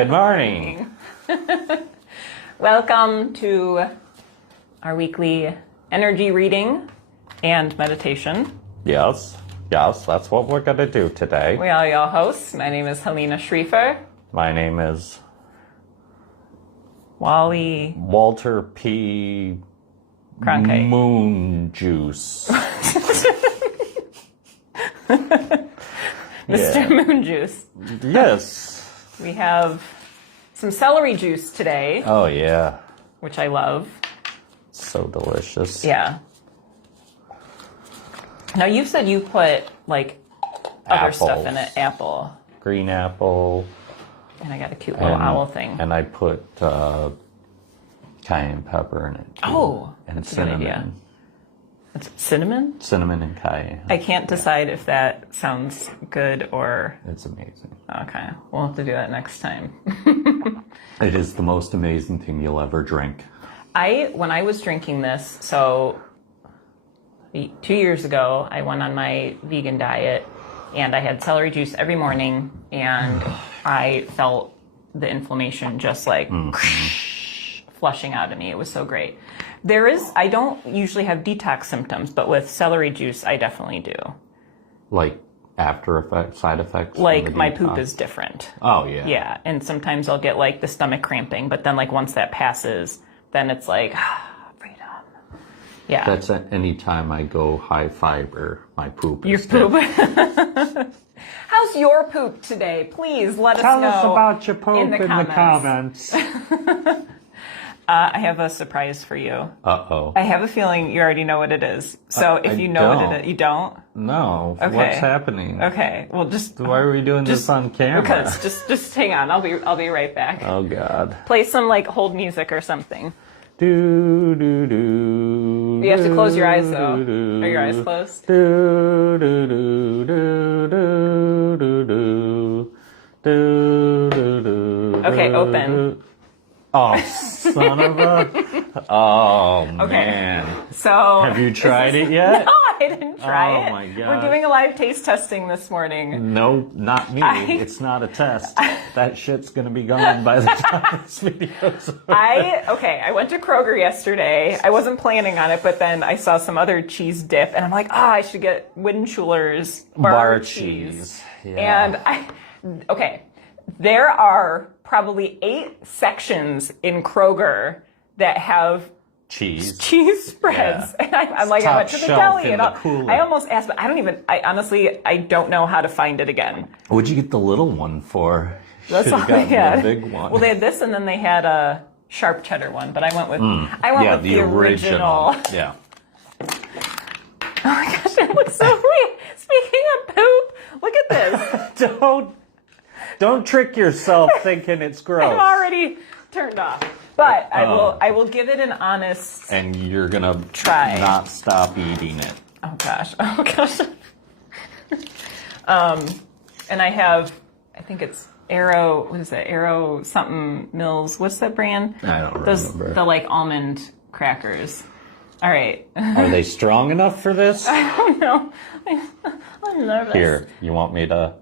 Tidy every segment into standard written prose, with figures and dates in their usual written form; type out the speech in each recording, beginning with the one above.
Good morning. Welcome to our weekly energy reading and meditation. Yes, that's what we're going to do today. We are your hosts. My name is Halina Schriefer. My name is Walter P. Cronkite. Moon Juice. Mr. Moon Juice. Yes. We have some celery juice today. Oh, yeah. Which I love. So delicious. Yeah. Now, you've said you put, like, other stuff in it. Apple. Green apple. And I got a cute little owl thing. And I put cayenne pepper in it, too. Oh, and that's cinnamon. a good idea. It's cinnamon? Cinnamon and cayenne. I can't decide if that sounds good or... It's amazing. Okay, we'll have to do that next time. It is the most amazing thing you'll ever drink. When I was drinking this, so 2 years ago, I went on my vegan diet and I had celery juice every morning and I felt the inflammation just like flushing out of me. It was so great. I don't usually have detox symptoms, but with celery juice, I definitely do. Like after effects, side effects? Like my poop is different. Oh, yeah. Yeah, and sometimes I'll get like the stomach cramping, but then like once that passes, then it's like, freedom. Yeah. That's any time I go high fiber, my poop Your is poop. different. How's your poop today? Please let us know. Tell us about your poop in the comments. I have a surprise for you. Uh-oh. I have a feeling you already know what it is. So if you know what it is, you don't? No. Okay. What's happening? Okay. Well, just... Why are we doing this on camera? Because just hang on. I'll be right back. Oh, God. Play some, like, hold music or something. Do, do, do. You have to close your eyes, though. Are your eyes closed? Do, do, do, do, do, do, do. Do, do, do. Okay, open. Oh, son of a... Oh, okay. Man. So... Have you tried it yet? No, I didn't try it. Oh, my God. We're doing a live taste testing this morning. No, not me. It's not a test. That shit's going to be gone by the time this video's over. I went to Kroger yesterday. I wasn't planning on it, but then I saw some other cheese dip, and I'm like, I should get Winschuler's bar cheese. Yeah. And there are probably 8 sections in Kroger that have cheese spreads. Yeah. And I'm like, I went to the deli and I almost asked, but I honestly don't know how to find it again. What'd you get the little one for? That's all they had. The big one. Well, they had this and then they had a sharp cheddar one, but I went with the original. Yeah. Oh my gosh, it looks so weird. Speaking of poop, look at this. Don't trick yourself thinking it's gross. I'm already turned off. But I will give it an honest And you're gonna try. Not stop eating it. Oh gosh. And I have, I think it's Arrow, what is it? Arrow something Mills. What's that brand? I don't remember. The like almond crackers. All right. Are they strong enough for this? I don't know. I'm nervous. Here, you want me to?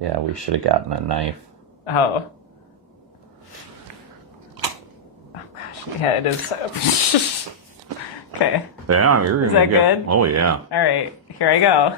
Yeah, we should have gotten a knife. Oh. Oh gosh, yeah, it is so. Okay. Yeah, you're Is that good? Oh yeah. All right, here I go.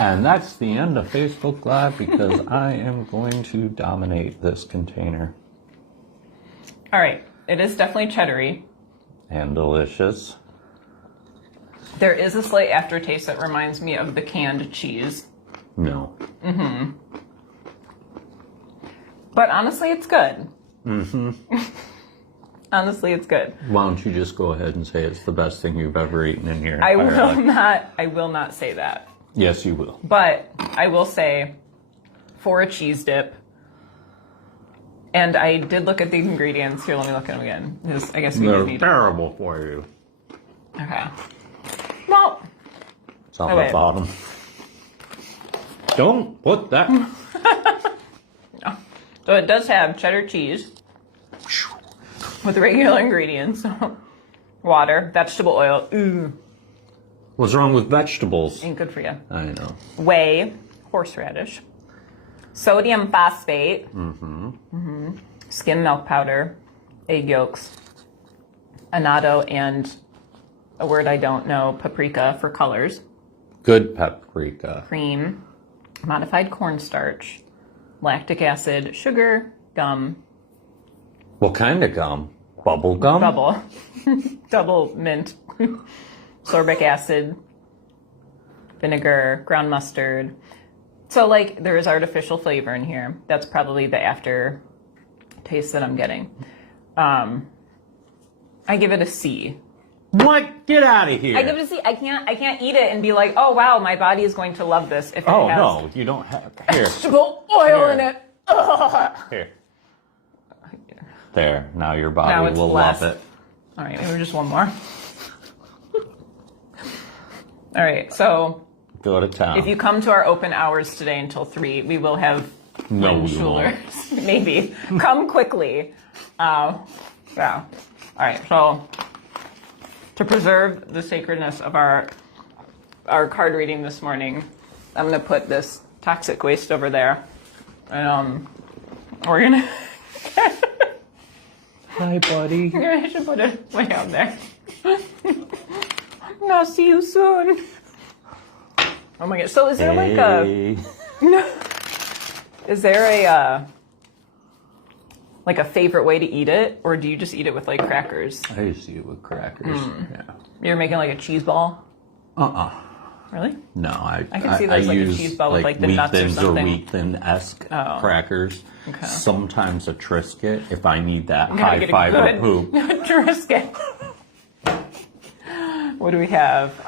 And that's the end of Facebook Live because I am going to dominate this container. All right, it is definitely cheddary. And delicious. There is a slight aftertaste that reminds me of the canned cheese. No. Mm-hmm. But honestly, it's good. Mm-hmm. Honestly, it's good. Why don't you just go ahead and say it's the best thing you've ever eaten in your I entire life? I will not say that. Yes, you will. But I will say, for a cheese dip, and I did look at these ingredients. Here, let me look at them again. I guess we They're need terrible for you. Okay. Well, It's on the bottom. Don't put that. No. So it does have cheddar cheese with regular ingredients. Water, vegetable oil. Ooh. What's wrong with vegetables? Ain't good for you. I know. Whey, horseradish, sodium phosphate, skim milk powder, egg yolks, annatto, and a word I don't know, paprika for colors, Good paprika. cream, modified cornstarch, lactic acid, sugar, gum, What kind of gum? Bubble gum? double mint, sorbic acid, vinegar, ground mustard. So, like, there is artificial flavor in here. That's probably the after taste that I'm getting. I give it a C. What? Get out of here. I give it a C. I can't eat it and be like, oh wow, my body is going to love this if it has no, you don't have. Here. vegetable oil in Here. it. Ugh. Here. There. Now your body Now it's will less. love it. All right, maybe just one more. All right, so Go to town. if you come to our open hours today until 3, we will have No, wind we won't. coolers. Maybe. Come quickly. Yeah. All right, so to preserve the sacredness of our card reading this morning, I'm going to put this toxic waste over there. And we're going to... Hi, buddy. I should put it way out there. I'll see you soon. Oh my god. So is there like a... Is there a favorite way to eat it? Or do you just eat it with like crackers? I used to eat it with crackers. Yeah. You're making like a cheese ball? Really? No, I can see there's, like, a use cheese ball with, like, the wheat nuts or thins something. wheat thin-esque crackers. Okay. Sometimes a Triscuit if I need that Gotta high get a fiber good poop. Triscuit. What do we have?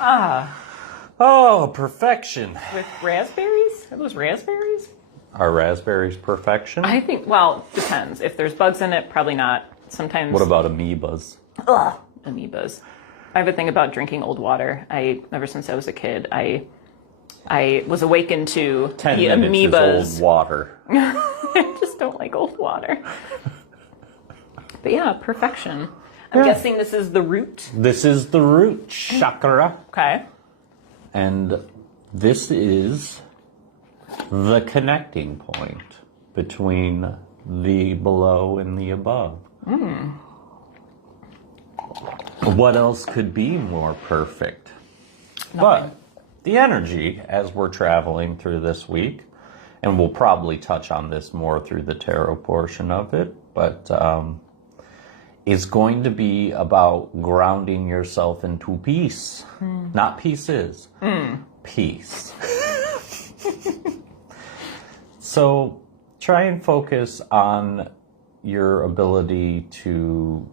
Oh, perfection. With raspberries? Are those raspberries? Are raspberries perfection? I think, well, depends. If there's bugs in it, probably not. Sometimes. What about amoebas? Ugh, amoebas. I have a thing about drinking old water. Ever since I was a kid, I was awakened to 10 the minutes amoebas. is old water. I just don't like old water. But yeah, perfection. I'm guessing this is the root. This is the root chakra. Okay. And this is the connecting point between the below and the above. What else could be more perfect? Nothing. But the energy as we're traveling through this week, and we'll probably touch on this more through the tarot portion of it, but is going to be about grounding yourself into peace. Not pieces. Peace. So try and focus on your ability to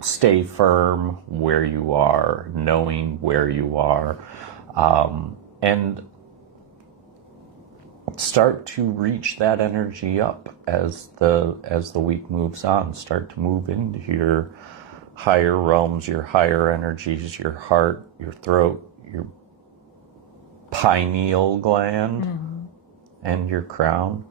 stay firm where you are, knowing where you are, and start to reach that energy up as the week moves on. Start to move into your higher realms, your higher energies, your heart, your throat, your pineal gland, and your crown.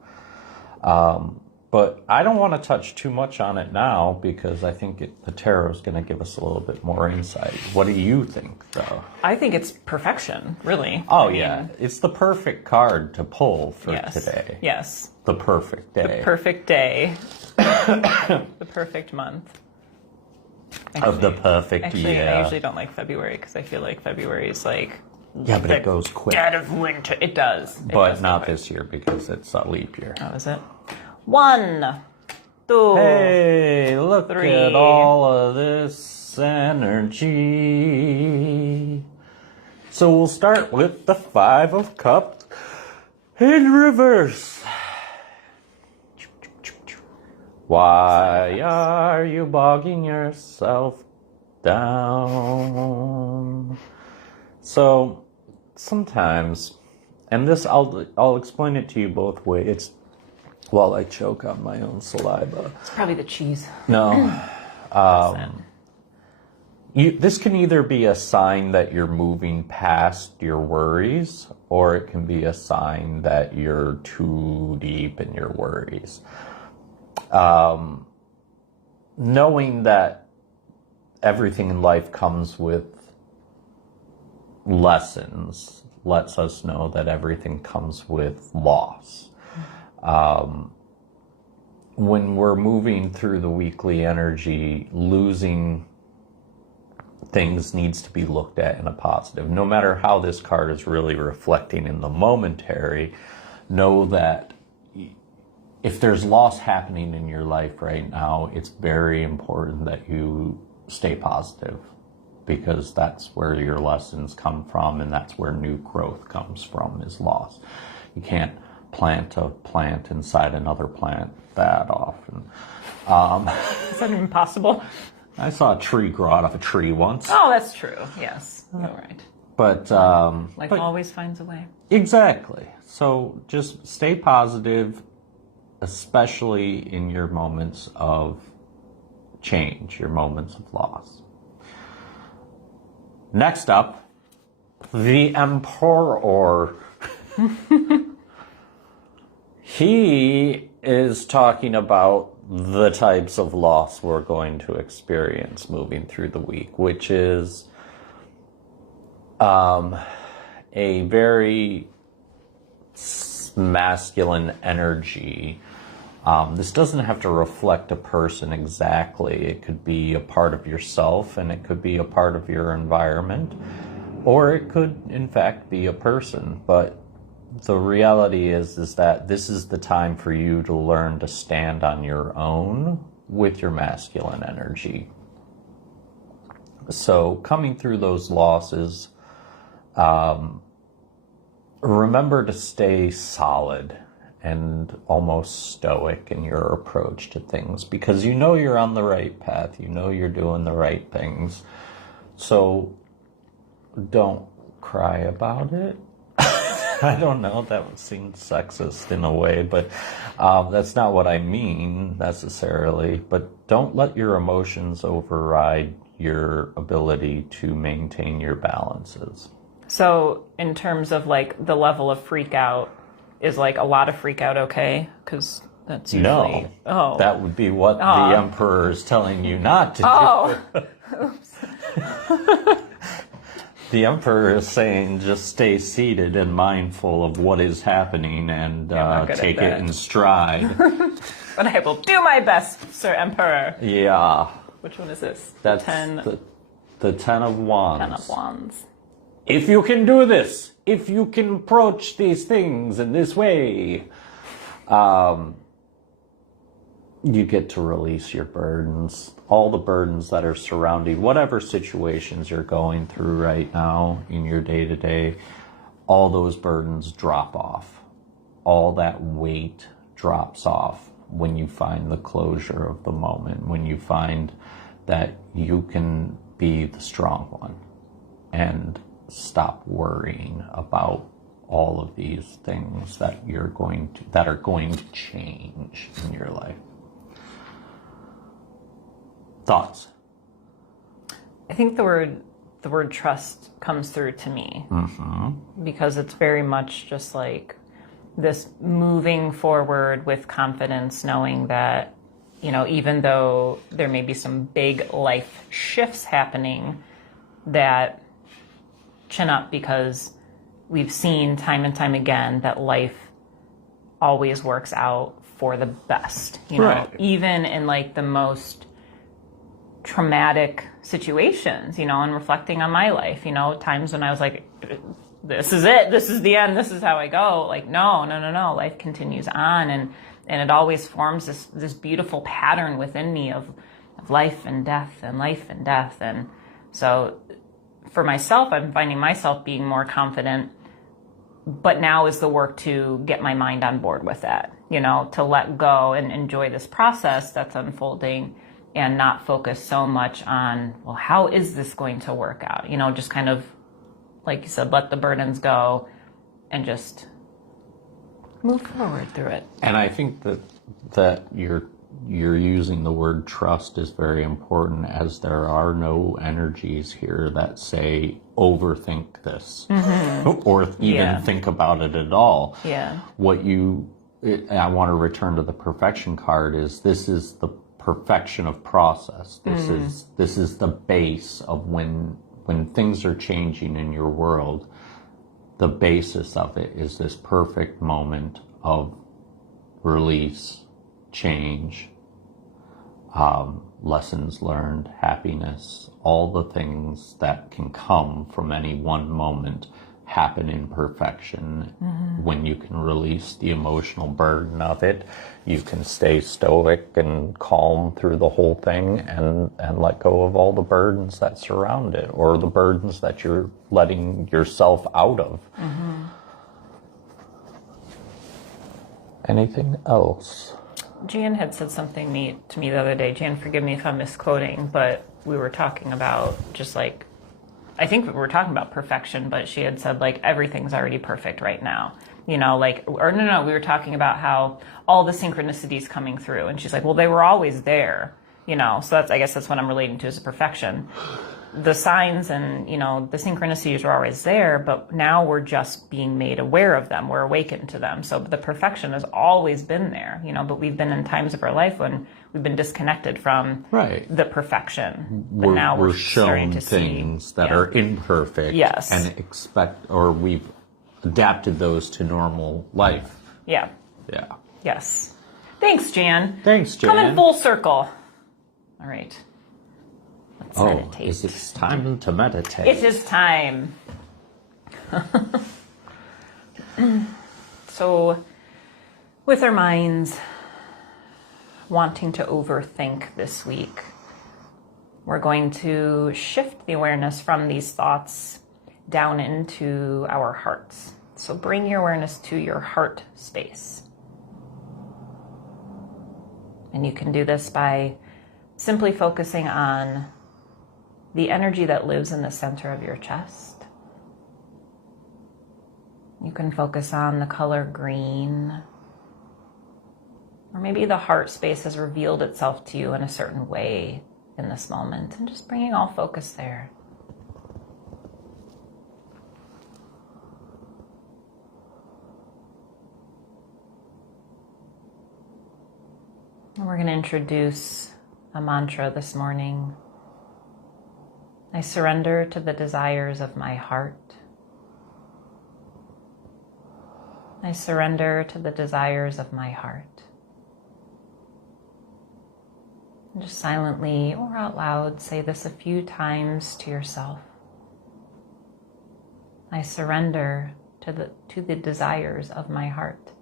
But I don't want to touch too much on it now because I think the tarot is going to give us a little bit more insight. What do you think, though? I think it's perfection, really. Oh, yeah. It's the perfect card to pull for today. Yes. The perfect day. The perfect day. The perfect month. Of the perfect year. I usually don't like February because I feel like February is like... Yeah, but it goes quick. Dead of winter. It does. But not this year because it's a leap year. Oh, is it? 1, 2. Hey, look 3. at all of this energy. So we'll start with the 5 of Cups in reverse. Why are you bogging yourself down? So sometimes, and this I'll explain it to you both ways. It's while I choke on my own saliva. It's probably the cheese. No. This can either be a sign that you're moving past your worries, or it can be a sign that you're too deep in your worries. Knowing that everything in life comes with lessons lets us know that everything comes with loss. When we're moving through the weekly energy, losing things needs to be looked at in a positive. No matter how this card is really reflecting in the momentary, know that if there's loss happening in your life right now, it's very important that you stay positive, because that's where your lessons come from, and that's where new growth comes from, is loss. You can't plant a plant inside another plant that often. Is that even possible? I saw a tree grow out of a tree once. Oh, that's true. Yes, you're right. But Life always finds a way. Exactly. So just stay positive, especially in your moments of change, your moments of loss. Next up, the Emperor. He is talking about the types of loss we're going to experience moving through the week, which is a very masculine energy. This doesn't have to reflect a person exactly. It could be a part of yourself, and it could be a part of your environment, or it could, in fact, be a person. But the reality is that this is the time for you to learn to stand on your own with your masculine energy. So coming through those losses, remember to stay solid and almost stoic in your approach to things, because you know you're on the right path, you know you're doing the right things. So don't cry about it. I don't know, that would seem sexist in a way, but that's not what I mean necessarily. But don't let your emotions override your ability to maintain your balances. So in terms of like the level of freak out, is like a lot of freak out okay? Because that's usually... No, that would be what the Emperor is telling you not to do. Oops. The Emperor is saying just stay seated and mindful of what is happening, and take it in stride. But I will do my best, Sir Emperor. Yeah. Which one is this? That's the 10 of Wands. 10 of Wands. If you can do this, if you can approach these things in this way, you get to release your burdens, all the burdens that are surrounding whatever situations you're going through right now in your day-to-day. All those burdens drop off. All that weight drops off when you find the closure of the moment, when you find that you can be the strong one and stop worrying about all of these things that are going to change in your life. Thoughts? I think the word trust comes through to me, because it's very much just like this moving forward with confidence, knowing that, you know, even though there may be some big life shifts happening, that chin up, because we've seen time and time again that life always works out for the best, you know, right. Even in like the most traumatic situations, you know, and reflecting on my life, you know, times when I was like, this is it, this is the end, this is how I go. Like, no, life continues on, and it always forms this beautiful pattern within me of life and death and life and death. And so for myself, I'm finding myself being more confident, but now is the work to get my mind on board with that, you know, to let go and enjoy this process that's unfolding, and not focus so much on, well, how is this going to work out? You know, just kind of, like you said, let the burdens go and just move forward through it. And I think that you're using the word trust is very important, as there are no energies here that say overthink this or even think about it at all. Yeah. I want to return to the perfection card, this is the perfection of process. This is the base of when when things are changing in your world, the basis of it is this perfect moment of release, change, lessons learned, happiness, all the things that can come from any one moment happen in perfection. When you can release the emotional burden of it, you can stay stoic and calm through the whole thing and let go of all the burdens that surround it, or the burdens that you're letting yourself out of. Anything else? Jan had said something neat to me the other day. Jan, forgive me if I'm misquoting, but we were talking about just like, I think we were talking about perfection, but she had said like everything's already perfect right now. You know, like, or no, we were talking about how all the synchronicities coming through. And she's like, well, they were always there, you know, so that's, I guess that's what I'm relating to as a perfection. The signs and, you know, the synchronicities were always there, but now we're just being made aware of them. We're awakened to them. So the perfection has always been there, you know, but we've been in times of our life when we've been disconnected from the perfection. But now we're starting shown to things see, that are imperfect, yes, and we've adapted those to normal life. Yeah. Yes. Thanks, Jan. Thanks, Jan. Coming full circle. All right. Let's meditate. Is it time to meditate? It is time. So, with our minds wanting to overthink this week, we're going to shift the awareness from these thoughts down into our hearts. So bring your awareness to your heart space. And you can do this by simply focusing on the energy that lives in the center of your chest. You can focus on the color green, or maybe the heart space has revealed itself to you in a certain way in this moment, and just bringing all focus there. And we're going to introduce a mantra this morning. I surrender to the desires of my heart. I surrender to the desires of my heart. And just silently or out loud say this a few times to yourself. I surrender to the desires of my heart.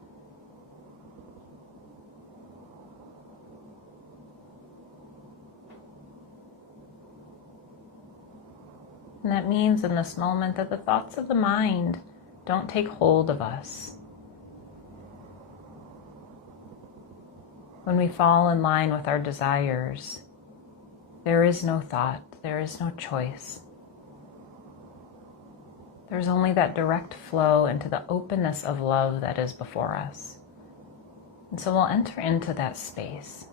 And that means in this moment that the thoughts of the mind don't take hold of us. When we fall in line with our desires, there is no thought, there is no choice. There's only that direct flow into the openness of love that is before us. And so we'll enter into that space.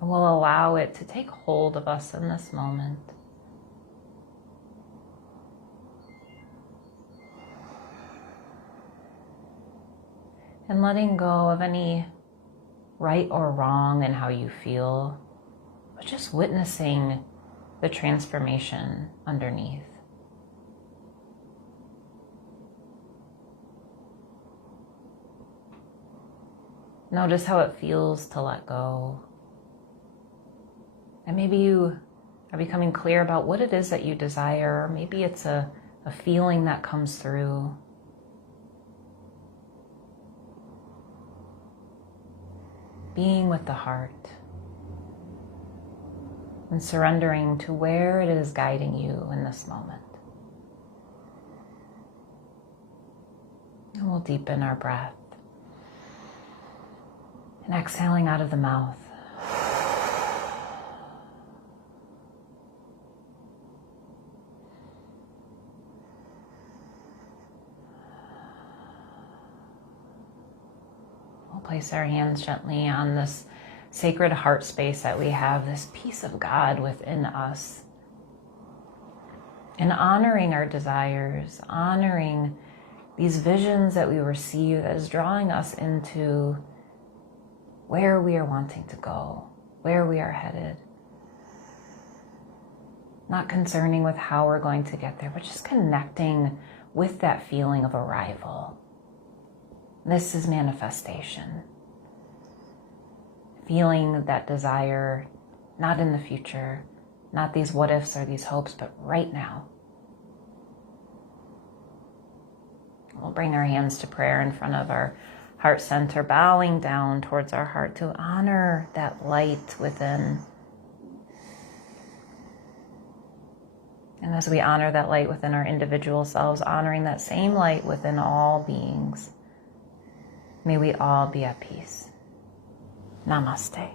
And we'll allow it to take hold of us in this moment. And letting go of any right or wrong in how you feel, but just witnessing the transformation underneath. Notice how it feels to let go. And maybe you are becoming clear about what it is that you desire. Or maybe it's a feeling that comes through. Being with the heart and surrendering to where it is guiding you in this moment. And we'll deepen our breath. And exhaling out of the mouth. Place our hands gently on this sacred heart space that we have, this peace of God within us. And honoring our desires, honoring these visions that we receive that is drawing us into where we are wanting to go, where we are headed. not concerning with how we're going to get there, but just connecting with that feeling of arrival. This is manifestation. Feeling that desire, not in the future, not these what ifs or these hopes, but right now. We'll bring our hands to prayer in front of our heart center, bowing down towards our heart to honor that light within. And as we honor that light within our individual selves, honoring that same light within all beings, may we all be at peace. Namaste.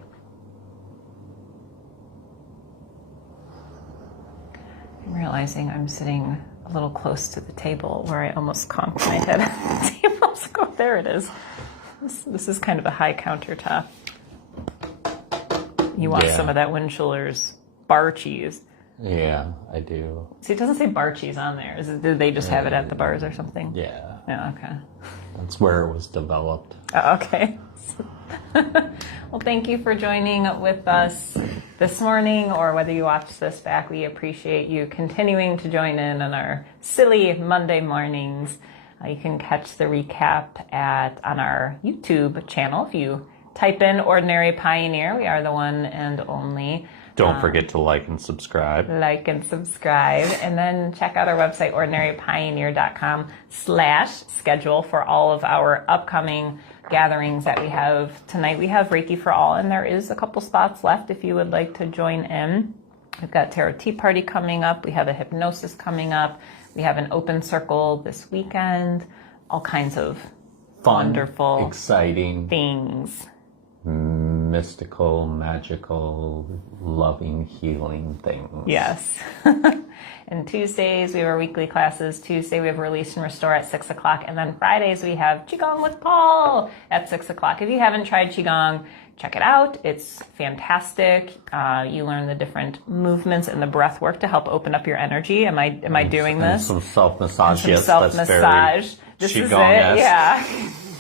I'm realizing I'm sitting a little close to the table where I almost conked my head at the table. Oh, there it is. This is kind of a high countertop. You want some of that Windschiller's bar cheese. Yeah, I do. See, it doesn't say bar cheese on there. Did they just have it at the bars or something? Yeah. Yeah, okay. That's where it was developed. Oh, okay. Well, thank you for joining with us this morning, or whether you watch this back. We appreciate you continuing to join in on our silly Monday mornings. You can catch the recap on our YouTube channel. If you type in Ordinary Pioneer, we are the one and only. Don't forget to like and subscribe. Like and subscribe. And then check out our website, ordinarypioneer.com/schedule for all of our upcoming gatherings that we have. Tonight we have Reiki for All, and there is a couple spots left if you would like to join in. We've got Tarot Tea Party coming up. We have a hypnosis coming up. We have an open circle this weekend. All kinds of Fun, wonderful, exciting things. Mystical, magical, loving, healing things. Yes. And Tuesdays, we have our weekly classes. Tuesday, we have Release and Restore at 6 o'clock. And then Fridays, we have Qigong with Paul at 6 o'clock. If you haven't tried Qigong, check it out. It's fantastic. You learn the different movements and the breath work to help open up your energy. Am I doing this? Some self-massage. Some yes, self-massage. This is it. Qigong-esque. Yeah.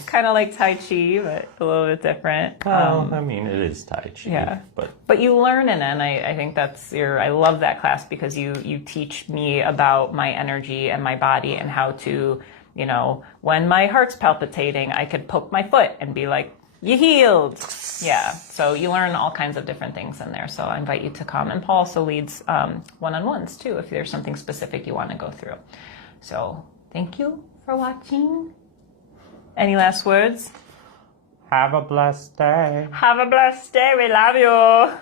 Kind of like Tai Chi, but a little bit different. Well, I mean, it is Tai Chi. Yeah. But you learn in it, and I think I love that class because you teach me about my energy and my body and how to, when my heart's palpitating, I could poke my foot and be like, you healed. Yeah. So you learn all kinds of different things in there. So I invite you to come. And Paul also leads one-on-ones too, if there's something specific you want to go through. So thank you for watching. Any last words? have a blessed day. Have a blessed day. We love you.